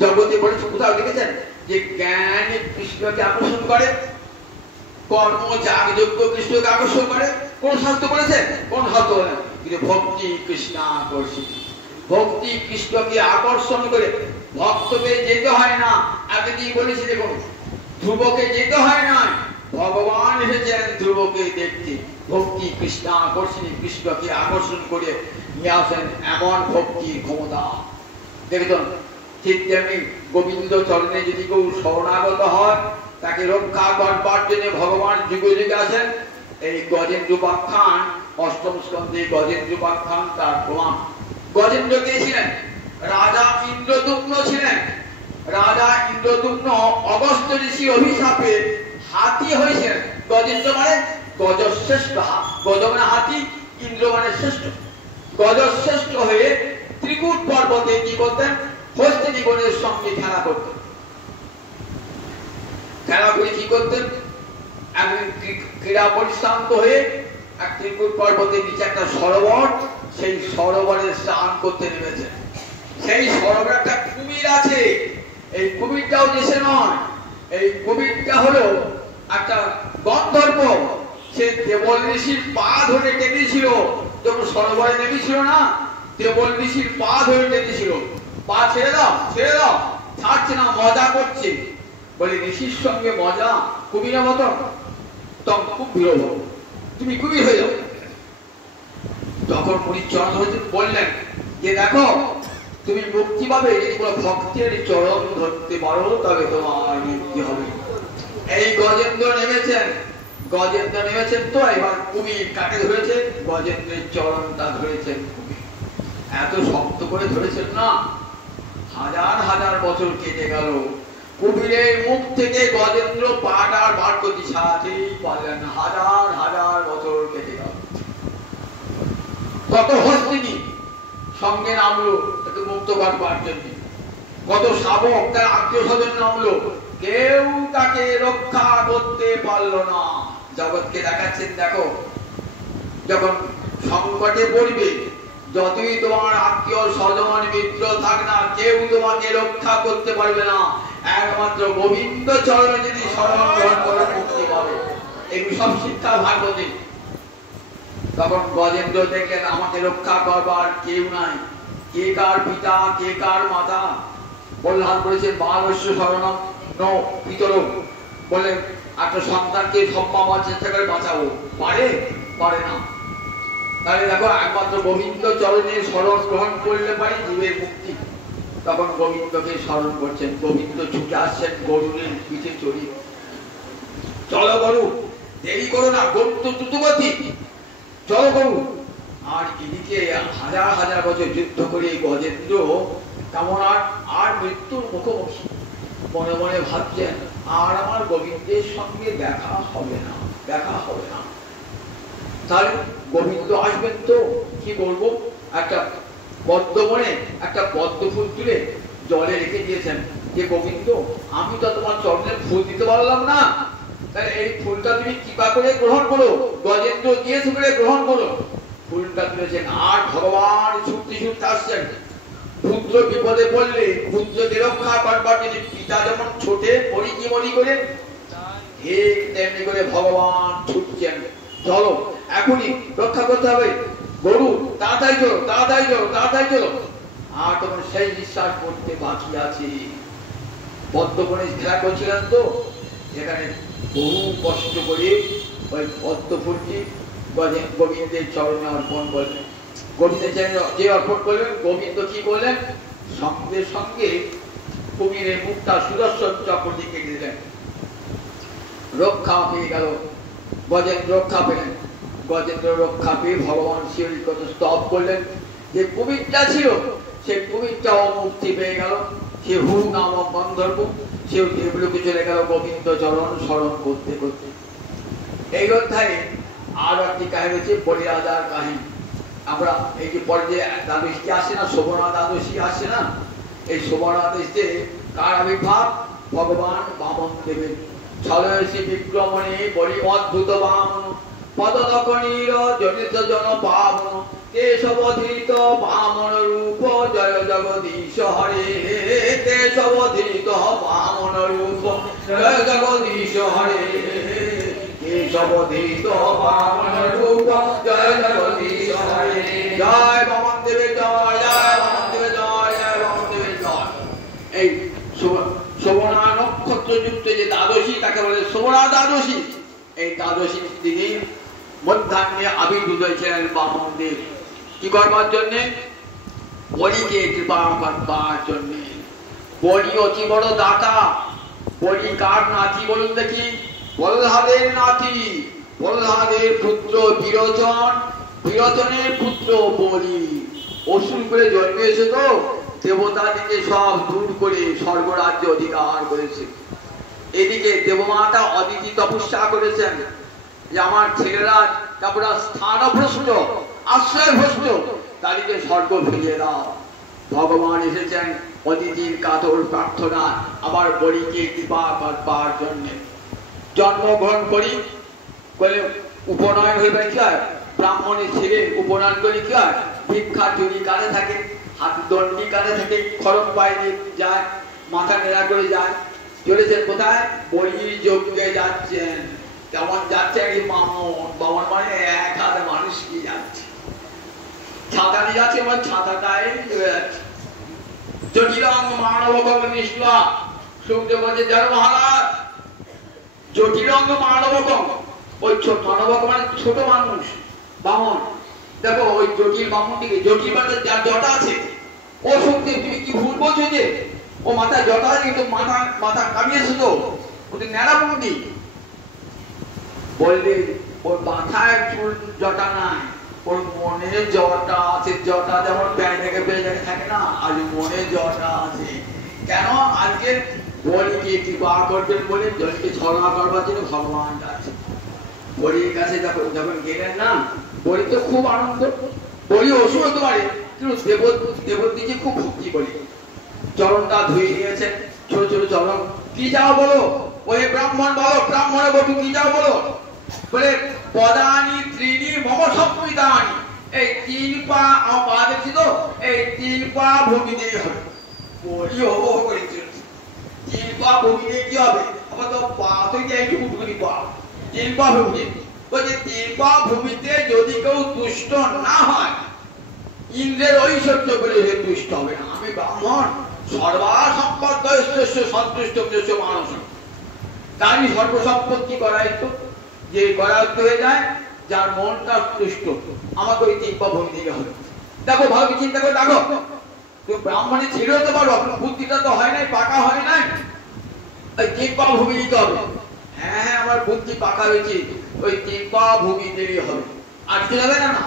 জগতে বলেছে, কোথাও দেখেছেন যে জ্ঞান কৃষ্ণকে আকর্ষণ করে, কর্ম যাগযজ্ঞ কৃষ্ণকে আকর্ষণ করে? কোন শাস্ত্র বলেছে? কোন শাস্ত্র বলে? কিন্তু ভক্তি কৃষ্ণাকর্ষিণী। ভক্তি কৃষ্ণকে আকর্ষণ করে। ভক্তকে যেতে হয় না, একদিন বলেছি দেখুন, ধ্রুবকে যেতে হয় না, ভগবান এসেছেন ধ্রুবকে দেখতে। ভক্তি কৃষ্ণাকর্ষিণী, কৃষ্ণকে আকর্ষণ করে নিয়ে আসেন, এমন ভক্তির ক্ষমতা। দেখেছেন? ঠিক তেমনি গোবিন্দ চরণে যদি কেউ শরণাগত হয়, তাকে রক্ষা করবার জন্য ভগবান যুগে যুগে আসেন। এই গজেন্দ্রোপাখ্যান 8ম স্কন্ধে গজেন্দ্রোপাখ্যান তার প্রমাণ। গজেন্দ্র কে ছিলেন? রাজা ইন্দ্রদুম্ন ছিলেন। রাজা ইন্দ্রদুম্ন অগস্ত্য ঋষি অভিশাপে হাতি হয়েছেন। গজেন্দ্র মানে গজশ্রেষ্ঠ। গজ মানে হাতি, ইন্দ্র মানে শ্রেষ্ঠ। গজশ্রেষ্ঠ হয়ে ত্রিকূট পর্বতে কি করতেন? হস্তিনীগণের সঙ্গে খেলা করতেন। খেলা করে কি করতেন? একদিন ক্রীড়া পরিশ্রান্ত হয়ে এক ত্রিকূট পর্বতের নিচে একটা সরোবর, সেই সরোবরে স্নান করতে নেমেছেন। সেই সরোবরে একটা কুমির আছে। এই কুমিরটাও দেশে নয়, এই কুমিরটা হলো একটা গন্ধর্ব। সে দেবল ঋষির পা ধরে টেনেছিল। যখন সরোবরে নেমেছিল না, দেবল ঋষির পা ধরে টেনেছিল। পা ছেড়ে দাও, ছেড়ে দাও, ছাড়ছে না, মজা করছে। বলে ঋষির সঙ্গে মজা, কুমিরের মতো? তখন খুব বিরোধ, তুমি কুমির হয়ে যাও। তখন মুনির চরণ হতে বললেন যে দেখো, তুমি মুক্তি পাবে যদি কোনো ভক্তের চরণ ধরতে পারো, তবে তোমার মুক্তি হবে। এই গজেন্দ্র নেমেছেন, গজেন্দ্র নেমেছেন তো এবার কুমির কাকে ধরেছে? গজেন্দ্রের চরণটা ধরেছেন কুমির। এত শক্ত করে ধরেছেন না, হাজার হাজার বছর কেটে গেল, কুমিরের মুখ থেকে গজেন্দ্র পাটা আর বার করতে ছাড়াতেই পারলেন না। হাজার হাজার বছর কেটে গেল। কত হস্তিনী সঙ্গে নামলো তাকে মুক্ত করবার জন্য, কত শাবক তার আত্মীয় স্বজন নামলো, কেউ তাকে রক্ষা করতে পারলো না। জগৎকে দেখাচ্ছেন, দেখো যখন সংকটে পড়বে, যতই তোমার আত্মীয় স্বজন মিত্র থাক না, কেউ তোমাকে রক্ষা করতে পারবে না। একমাত্র গোবিন্দ চরণে যদি শরণ গ্রহণ করে মুক্তি পাবে। এগুলো সব শিক্ষা ভাগবতী। তখন গজেন্দ্র দেখলেন আমাকে রক্ষা করবার কেউ নাই, কে কার পিতা, কে কার মাতা। প্রহ্লাদ বলেছেন বালস্য শরণম ন পিতরম। বললেন একটা সন্তানকে সব বাবা চেষ্টা করে বাঁচাবো, পারে? পারে না। তাহলে দেখো, একমাত্র গোবিন্দ চরণে শরণ গ্রহণ করলে পারি জীবের মুক্তি। তখন গোবিন্দকে স্মরণ করছেন। গোবিন্দ ছুটে আসছেন গরুরের পিঠে চড়ি। চলো গরু, দেরি করো না, গরু তো দ্রুতগতি, চলো গরু। আর এদিকে হাজার হাজার বছর যুদ্ধ করে গজেন্দ্র কেমন আর মৃত্যুর মুখোমুখি। মনে মনে ভাবছেন আর আমার গোবিন্দের সঙ্গে দেখা হবে না, দেখা হবে না। তাহলে গোবিন্দ আসবেন তো কি বলবো? একটা পদ্মবনে একটা পদ্ম ফুল তুলে জলে রেখে দিয়েছেন যে গোবিন্দ, আমি তো তোমার চরণে ফুল দিতে পারলাম না, তাহলে এই ফুলটা তুমি কৃপা করে গ্রহণ করো, গজেন্দ্র দিয়েছে বলে গ্রহণ করো। ফুলটা তুলেছেন আর ভগবান ছুটতে ছুটতে আসছেন। পুত্র বিপদে পড়লে পুত্রকে রক্ষা করবার জন্য পিতা যেমন ছোটে পরিকি মরি করে, ঠিক তেমনি করে ভগবান ছুটছেন। চলো এখনই রক্ষা করতে হবে, গরু তাড়াতাড়ি চলো, তাড়াতাড়ি চলো, তাড়াতাড়ি চলো। আর তখন সেই নিঃশ্বাস করতে বাকি আছে। পদ্মবনে খেলা করছিলেন তো, যেখানে বহু কষ্ট করে ওই পদ্ম ফুলটি গোবিন্দের চরণে অর্পণ করলেন। গোবিন্দের চরণে যে অর্পণ করলেন, গোবিন্দ কি করলেন? সঙ্গে সঙ্গে কুমিরের মুখটা সুদর্শন চক্র দিয়ে কেটে দিলেন। রক্ষা পেয়ে গেল, গজেন্দ্র রক্ষা পেলেন। গজেন্দ্র রক্ষা পেয়ে ভগবান শিব কত স্তব করলেন। যে কুমিরটা ছিল সেই কুমিরটাও মুক্তি পেয়ে গেল। সে হু নামক গন্ধর্ব, সেও দেবলোকে চলে গেল গোবিন্দ চরণ স্মরণ করতে করতে। এই অধ্যায়ে আর একটি কাহিনী হচ্ছে বলিরাজার কাহিনী। আমরা এই যে পরে যে দ্বাদশী আসে না, শোভনা দ্বাদশী আসে না, এই শোভনা দ্বাদশীতে কার আবির্ভাব? ভগবান বামন দেবের। ছলসি বিক্রমণে বলি অদ্ভুত বামন পদদকনীর জনিত জন পাবন কেশবধৃত বামন রূপ জয় জগদীশ হরে কেশবধৃত বামন রূপ জয় জগদীশ হরে কেশবধৃত বামন রূপ জয় জগদীশ হরে জয় বামন দেবের জয় জয় বামন দেবের জয় জয় বামন দেবের জয়। এই শোভনা নক্ষত্র যুক্ত যে দ্বাদশী তাকে বলে শোভনা দ্বাদশী। এই দ্বাদশীর দিনে মধ্যাহ্নে আবির্ভূত হয়েছিলেন বামনদেব কি করবার জন্যে? বলিকে কৃপা করবার জন্যে। বলি অতি বড় দাতা। বলি কার নাতি বলুন দেখি? বলধাদের নাতি। বলধাদের পুত্র বিরোচন, বিরোচনের পুত্র বলি। অসুর করে জন্মেছে তো দেবতাদিকে সব দূর করে স্বর্গরাজ্য অধিকার করেছে। এদিকে দেবমাতা অদিতি তপস্যা করেছেন যে আমার ছেলেরা তারপরে স্থানভ্রষ্ট আশ্রয়ভ্রষ্ট তাদেরকে স্বর্গ ফিরিয়ে দাও। ভগবান এসেছেন অদিতির কাতর প্রার্থনা আবার বলিকে কৃপা করবার জন্য। জন্মগ্রহণ করি বলে উপনয়ন হইবে কি হয়? ব্রাহ্মণের ছেলে উপনয়ন করে কি হয়? ভিক্ষা চুরি কানে থাকে, হাত দণ্ডি কানে থাকে, খরম বাইরে যায়, মাথা নেড়া করে যায়। চলেছেন কোথায়? বলির যজ্ঞে যাচ্ছেন। কেমন যাচ্ছে? একটি বামন। বামন মানে এক হাতে মানুষ কি যাচ্ছে, ছাতা নিয়ে যাচ্ছে এবং ছাতাটাই চলে যাচ্ছে। জটিলং মানব নিষ্ঠা শুনতে বলছে যার মহারাজ জটিলং মানবকম। ওই মানবক মানে ছোট মানুষ বামন। দেখো ওই জটিল বামনটিকে, জটিল মানে যার জটা আছে, ও শুনতে তুমি কি ভুল বলছো যে ও মাথায় জটা আছে কিন্তু মাথা কামিয়েছে তো ওটি ন্যাড়া বন্দি। বললে ওর মাথায় চুল জটা নাই, ওর মনে জটা আছে। জটা যেমন প্যান্টে পেয়ে থাকে না, আজ মনে জটা আছে। কেন? আজকে বলিকে কৃপা করবেন বলে জলকে ছলনা করবার জন্য ভগবান যাচ্ছে। বলির কাছে যখন গেলেন না, বলি তো খুব আনন্দ। বলি অসুর হতে পারে কিন্তু দেবদিকে খুব ভক্তি বলি। চরণটা ধুয়ে নিয়েছেন, ছোট ছোট চরণ। কি যাও বলো? ওই ব্রাহ্মণ বলো, ব্রাহ্মণের বটু কি যাও বলো? বলে পদানি ত্রিনি মম সপ্তমিতানি। এই তিন পা আমার পা দেখছি তো, এই তিন পা ভূমি দিয়ে হবে। বলি হবো করে তিন পা ভূমি দিয়ে কি হবে? আমার তো পা তো এইটুকু টুকুনি পা, তিন পা ভূমি। বলছে তিন পা ভূমিতে যদি কেউ তুষ্ট না হয়, ইন্দ্রের ঐশ্বর্য বলে সে তুষ্ট হবে না। আমি ব্রাহ্মণ সর্বাসম্পদ সন্তুষ্ট মানুষ, তারই সর্বসম্পত্তি করায়িত। যে করায়ত্ত হয়ে যায় যার মনটা তুষ্ট, আমাকে ওই তিন পা ভূমি দিতে হবে। দেখো ভালো চিন্তা করে দেখো, তুমি ব্রাহ্মণে ছেড়ে হতে পারো, বুদ্ধিটা তো হয় নাই, পাকা হয় নাই, ওই তিন পা ভূমি দিতে হবে। হ্যাঁ হ্যাঁ আমার বুদ্ধি পাকা হয়েছে, ওই তিন পা ভূমি দিলেই হবে। আজকে যাবে না না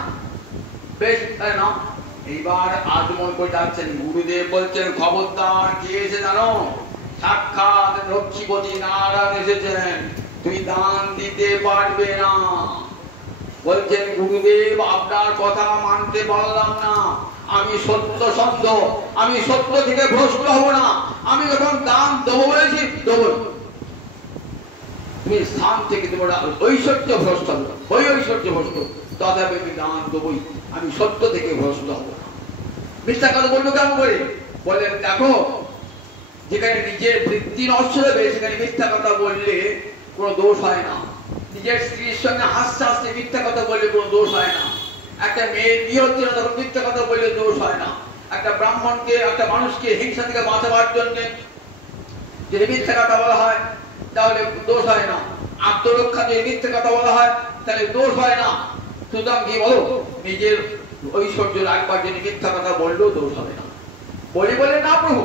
বেশ না। এইবার আগমন করে যাচ্ছেন গুরুদেব, বলছেন খবরদার কে এসে জানো? সাক্ষাৎ লক্ষ্মীপতি নারায়ণ এসেছেন, তুমি দান দিতে পারবে না। বলছেন গুরুদেব আপনার কথা মানতে পারলাম না, আমি সত্য সন্ধ, আমি সত্য থেকে ভ্রষ্ট হব না। আমি যখন দান দেবো বলেছি দেবো, তুমি স্থান থেকে তোমরা ঐশ্বর্য ভ্রষ্ট হবে, ওই ঐশ্বর্য ভ্রষ্ট, তথাপি আমি দান দেবই, আমি সত্য থেকে ভ্রষ্ট হব না। মিথ্যা কথা বললো কেমন করে? বলেন দেখো যেখানে নিজের বৃত্তি নষ্ট হবে সেখানে মিথ্যা কথা বললে কোনো দোষ হয় না। নিজের স্ত্রীর সঙ্গে হাসতে হাসতে মিথ্যা কথা বললে কোনো দোষ হয় না। একটা মেয়ের বিয়ে হচ্ছে না তখন মিথ্যা কথা বললে দোষ হয় না। একটা ব্রাহ্মণকে, একটা মানুষকে হিংসা থেকে বাঁচাবার জন্য যদি মিথ্যা কথা বলা হয় তাহলে দোষ হয় না। আত্মরক্ষা যদি মিথ্যা কথা বলা হয় তাহলে দোষ হয় না। সুতরাং কি বলো, নিজের ঐশ্বর্য রাখবার জন্য মিথ্যা কথা বললেও দোষ হবে না। বলে না প্রভু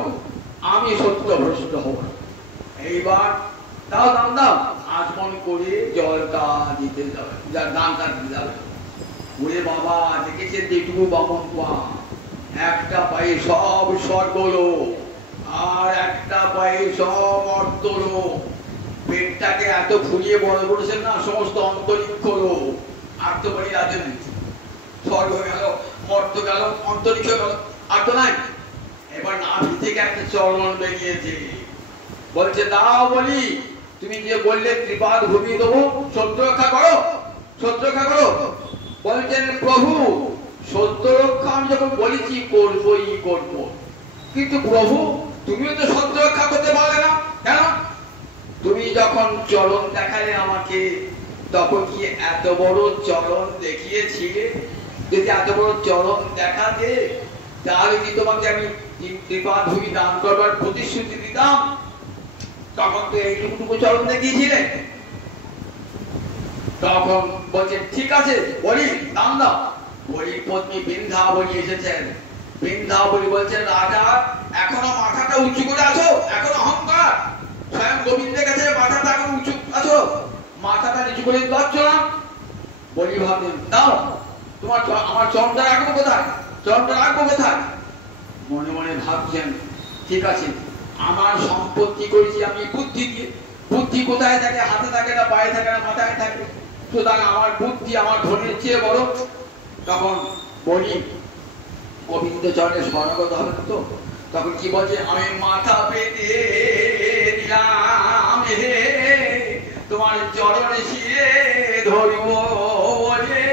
আমি সত্য ভ্রষ্ট হব না। এইবার তাও দাম দাও আচমন করে জলটা দিতে যাবে, দানটা দিতে যাবে। ওরে বাবা দেখেছেন যেটুকু বামন পা, একটা পায়ে সব স্বর্গলোক আর একটা পায়ে সব অর্থলোক। পেটটাকে এত ফুলিয়ে বড় করেছেন না, সমস্ত অন্তরিক্ষ লোক। আর তো বলি আছে স্বর্গ গেল, মর্ত গেল, অন্তরিক্ষ গেল, আর তো নাই। এবার নাভি থেকে একটা চরণ বেরিয়েছে, বলছে দাও বলি তুমি যে বললে ত্রিপাদ ভূমি দেবো, সত্য রক্ষা করো, সত্য রক্ষা করো। বলছেন প্রভু সত্য রক্ষা আমি যখন বলেছি করবই করব, কিন্তু প্রভু তুমিও তো সত্য রক্ষা করতে পারলে না কেন? তুমি যখন চরণ দেখালে আমাকে, তখন কি এত বড় চরণ দেখিয়েছিলে? যদি এত বড় চরণ দেখাতে, তাহলে কি তোমাকে আমি ত্রিপাদ ভূমি দান করবার প্রতিশ্রুতি দিতাম? তখন তো এইটুকু চরণ দেখিয়েছিলে। তখন বলছে ঠিক আছে বলি দান দাও। বলি পত্নী বৃন্দাবনী এসেছেন। বৃন্দাবনী বলছেন রাজা এখনো মাথাটা উঁচু করে আছো, এখনো অহংকার। স্বয়ং গোবিন্দের কাছে মাথাটা এখন উঁচু আছো, মাথাটা নিচু করে পাচ্ছ না। বলি ভাবলেন দাও তোমার আমার চরণটা রাখবো কোথায়, চরণটা রাখবো কোথায়? মনে মনে ভাবছেন ঠিক আছে আমার সম্পত্তি করেছি আমি বুদ্ধি দিয়ে, বুদ্ধি কোথায় থাকে? হাতে থাকে না, পায়ে থাকে না, মাথায় থাকে। সুতরাং আমার বুদ্ধি আমার ধনের চেয়ে বড়। তখন বলি গোবিন্দ চরণে শরণাগত হবেন তো, তখন কি বলছে আমি মাথা পেতে দিলাম হে তোমার চরণে শিরে ধরব বলে,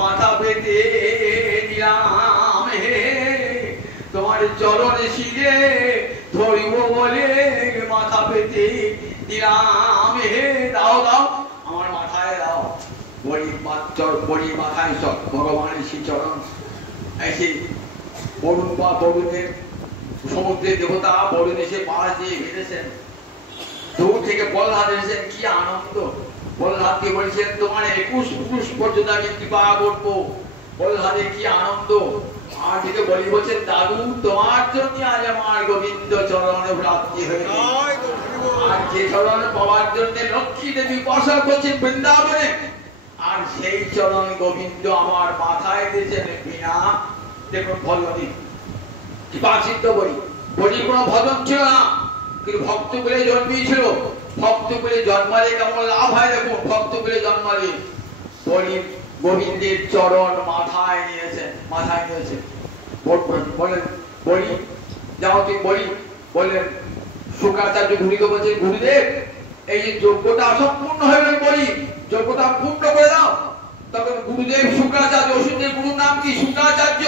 মাথা পেতে দিলাম হে তোমার চরণে শিরে ধরব বলে, মাথা পেতে দিলাম হে দাও দাও আমার মাথায় দাও। বড়ি মাথায় ভগবানের শ্রী চরণ এসে বরুণ বা বরুণের সমুদ্রের দেবতা বরুণ এসে পাশ দিয়ে হেঁটেছেন। দূর থেকে প্রহ্লাদ এসেছেন, কি আনন্দ! প্রহ্লাদকে বলছেন তোমার 21 পুরুষ পর্যন্ত আমি কৃপা করবো। প্রহ্লাদের কি আনন্দ! আর থেকে বলি বলছেন দাদু তোমার জন্য আজ আমার গোবিন্দ চরণে প্রাপ্তি হয়েছে। আর যে চরণ পাওয়ার জন্য লক্ষ্মী দেবী বসা করছেন বৃন্দাবনে, আর সেই চরণ গোবিন্দ আমার মাথায় দিয়েছেন বিনা। দেখুন ভজনী কৃপা সিদ্ধ বলি, বলি কোনো ভজন ছিল না, কিন্তু ভক্ত বলে জন্মিয়েছিল। ভক্ত বলে জন্মালে কেমন লাভ হয় দেখুন, ভক্ত বলে জন্মালে। বলি গোবিন্দের চরণ মাথায় নিয়েছেন, মাথায় নিয়েছেন। বলেন বলি যাও তুই বলি বললেন শুক্রাচার্য গুরুকে বলছেন গুরুদেব এই যে যোগ্যতা অসম্পূর্ণ হয়ে গেল, বলি যোগ্যতা পূর্ণ করে দাও। তখন গুরুদেব শুক্রাচার্য, ওষুধের গুরুর নাম কি? শুক্রাচার্য।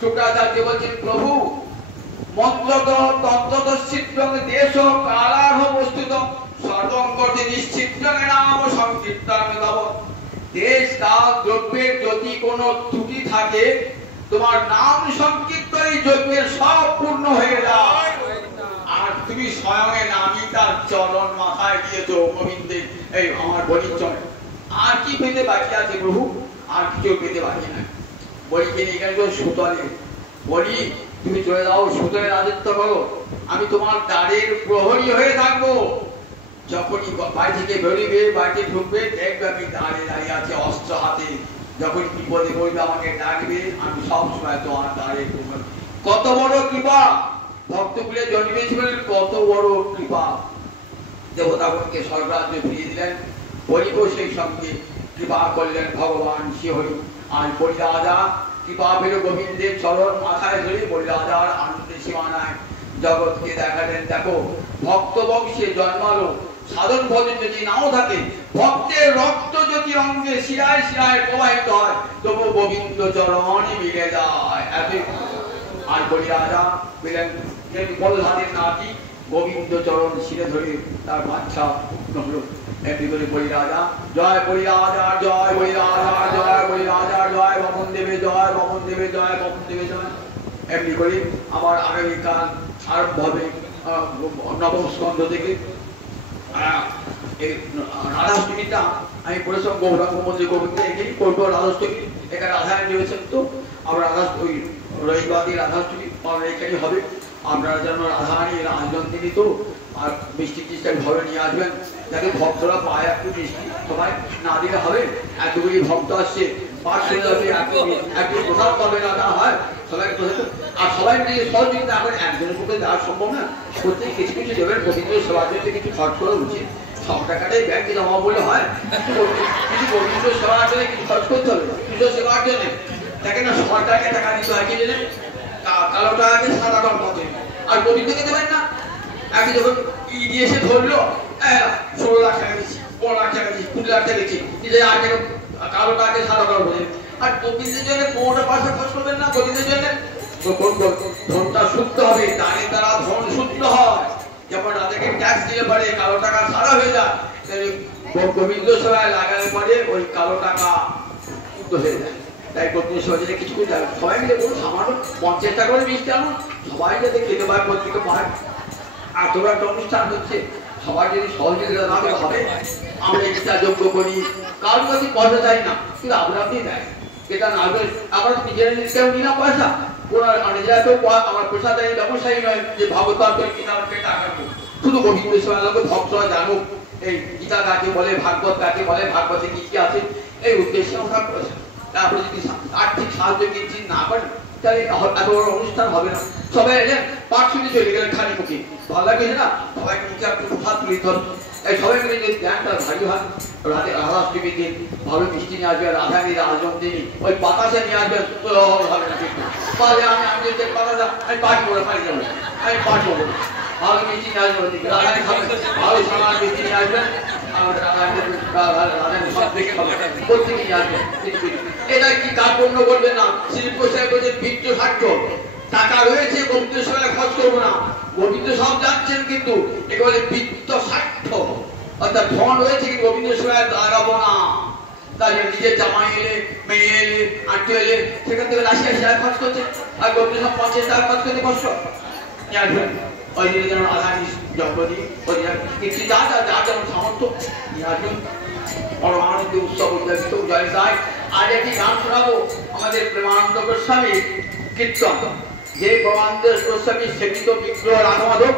শুক্রাচার্য বলছেন প্রভু মন্ত্রত তন্ত্রতশ্চিত্রং দেশ কালার্হ বস্তুত সর্বং করতে নিশ্চিত্রং নাম সংকীর্তন গাব। দেশ কাল দ্রব্যের যদি কোনো ত্রুটি থাকে, তোমার নাম সংকীর্তনই যজ্ঞের সব পূর্ণ হয়ে যায়। আর তুমি স্বয়ং নামই তার চরণ মাথায় দিয়েছো গোবিন্দের এই আমার বলির চরণ। আর কি পেতে বাকি আছে প্রভু? আর কিছু পেতে বাকি নাই। বলিকে এখানে তো সুতলে বলি তুমি চলে যাও, সুতলে রাজত্ব করো, আমি তোমার দ্বারের প্রহরী হয়ে থাকবো। যখনই বাড়ি থেকে বেরোবে, বাড়িতে ঢুকবে, দেখবে আমি দাঁড়িয়ে দাঁড়িয়ে আছে অস্ত্র হাতে। যখন বিপদে পড়বে আমাকে ডাকবে, আমি সব সময় তোমার দাঁড়িয়ে। কত বড় কৃপা! ভক্ত বলে জন্মেছিলেন, কত বড় কৃপা! দেবতাগণকে স্বর্গরাজ্য ফিরিয়ে দিলেন। বলিও সেই সঙ্গে কৃপা করলেন ভগবান শ্রীহরি। আর বলি রাজা কৃপা পেল গোবিন্দের চরণ মাথায় ধরে। বলি রাজার আনন্দে সীমা নাই, জগৎকে দেখালেন দেখো ভক্ত বংশে জন্মালো। সাধন ভজন যদি নাও থাকে, ভক্তের রক্ত যদি অঙ্গে শিরায় শিরায় প্রবাহিত হয়, তবু গোবিন্দ চরণে মিলে যায়। আর বলি রাজা পেলেন প্রহ্লাদের নাতি গোবিন্দ চরণ শিরে ধরে তার বাচ্চা হলো। এমনি করে বলি রাজা জয়, বলি রাজার জয়, বলি রাজার জয়, বলি রাজার জয়, বপন দেবে জয়, বপন দেবে জয়, বপন দেবে জয়। এমনি করে আবার আগামীকাল আরম্ভ হবে নবম স্কন্ধ থেকে। রাধাষ্টমীটা আমি পড়েছিলাম গৌরাঙ্গ মন্দির গোবিন্দ এখানেই করবো রাধাষ্টমী। এখানে রাধারানী রয়েছেন, তো আমরা ওই রবিবাদী রাধাষ্টমী এখানে হবে। আপনারা যেন রাধারানী রাজনন্দিনী তো আর মিষ্টি টিষ্টি ঘরে নিয়ে আসবেন, যাতে ভক্তরা পায় একটু মিষ্টি। সবাই না দিলে হবে, এতগুলি ভক্ত আসছে, পাঁচ একটু প্রসাদ পাবে না, তা হয় সবাই। আর সবাই মিলে সহযোগিতা এখন একজনের পক্ষে দেওয়া সম্ভব না, প্রত্যেক কিছু কিছু দেবেন। গোবিন্দ সেবার জন্য কিছু খরচ করা উচিত। সব টাকাটাই ব্যাংকে জমা বলে হয়, কিছু গোবিন্দ সেবার জন্য কিছু খরচ করতে হবে। পুজো সেবার জন্য দেখেন না সরকারকে টাকা দিতে হয়, কি জানেন কালো টাকাকে সাদা টাকার মধ্যে, আর গোবিন্দকে দেবেন না। আগে যখন ইডি এসে ধরলো 16 লাখ টাকা দিচ্ছি, 15 লাখ টাকা দিচ্ছি, 20 লাখ টাকা দিচ্ছি, নিজে আর টাকা কালো টাকা সাদা কালো বলে। আর গোবিন্দের জন্য 15টা পয়সা খরচ করবেন না। গোবিন্দের জন্য ধনটা শুদ্ধ হবে, দানের দ্বারা ধন শুদ্ধ হয়। যেমন রাজাকে ট্যাক্স দিলে পরে কালো টাকা সাদা হয়ে যায়, গোবিন্দ সেবায় লাগালে পরে ওই কালো টাকা শুদ্ধ হয়ে যায়। তাই গোবিন্দ সেবা যেটা কিছু করে সবাই মিলে বলুন, সামান্য 50 টাকা করে মিষ্টি আনুন, সবাই যাতে খেতে পায়, প্রত্যেকে পায়। আর তোমরা একটা অনুষ্ঠান হচ্ছে, সবাই যদি সহযোগিতা না হবে, আমরা গীতা যজ্ঞ করি, কারোর কাছে পয়সা চাই না, কিন্তু আপনি দেয় এটা না হলে আমরা নিজেরা কেউ নি না পয়সা, নিজেরা কেউ আমার পেশাদারি ব্যবসায়ী নয় যে ভাগবত করে কিনা টাকা রাখবো। শুধু গোবিন্দ সেবা লোক ভক্তরা জানুক এই গীতা কাকে বলে, ভাগবত কাকে বলে, ভাগবতে কি কি আছে, এই উদ্দেশ্যে আমরা করেছি। তারপরে যদি আর্থিক সাহায্য কিছু না করেন তাহলে এত বড় অনুষ্ঠান হবে না। সবাই এলেন, পাঠ শুনে চলে গেলেন খালি মুখে, ভালো লাগবে না? সবাই মুখে একটু হাত তুলে ধর, সবাই মিলে যে জ্ঞানটা ভারী হয়, রাধাষ্টমীর দিন ভালো মিষ্টি নিয়ে আসবেন, রাধানী রাজন দিনই ওই বাতাসে নিয়ে আসবেন, হবে না কিন্তু আমি বাতাসা আমি পাঠ করে পাই যাবো, আমি পাঠ করবো, ভালো মিষ্টি নিয়ে আসবেন, রাধানী খাবেন, ভালো সামান মিষ্টি নিয়ে আসবেন, এটা কি কার্পণ্য করবে না। শিল্প সাহেব বলছে বৃত্ত স্বার্থ, টাকা রয়েছে গোবিন্দ সেবায় খরচ করবো না, গোবিন্দ সব যাচ্ছেন কিন্তু একেবারে বৃত্ত স্বার্থ, অর্থাৎ ধন রয়েছে কিন্তু গোবিন্দ সেবায় দাঁড়াবো না। তাই নিজের জামাই এলে, মেয়ে এলে, আত্মীয় এলে, সেখান থেকে 80 টাকা খরচ করছে, আর গোবিন্দ সব 50 টাকা খরচ করতে কষ্ট নিয়ে আসবেন। ওই দিনে যেন আধানি যজ্ঞ দিই, ওই কিছু যা যা যা যেমন সামর্থ্য নিয়ে আসবেন। পরমানন্দ উৎসব উদযাপিত জয় সাই। আজ একটি গান শোনাবো আমাদের প্রেমানন্দ গোস্বামী কীর্তন, যে প্রেমানন্দ গোস্বামী সেবিত বিগ্রহ রাধমাধব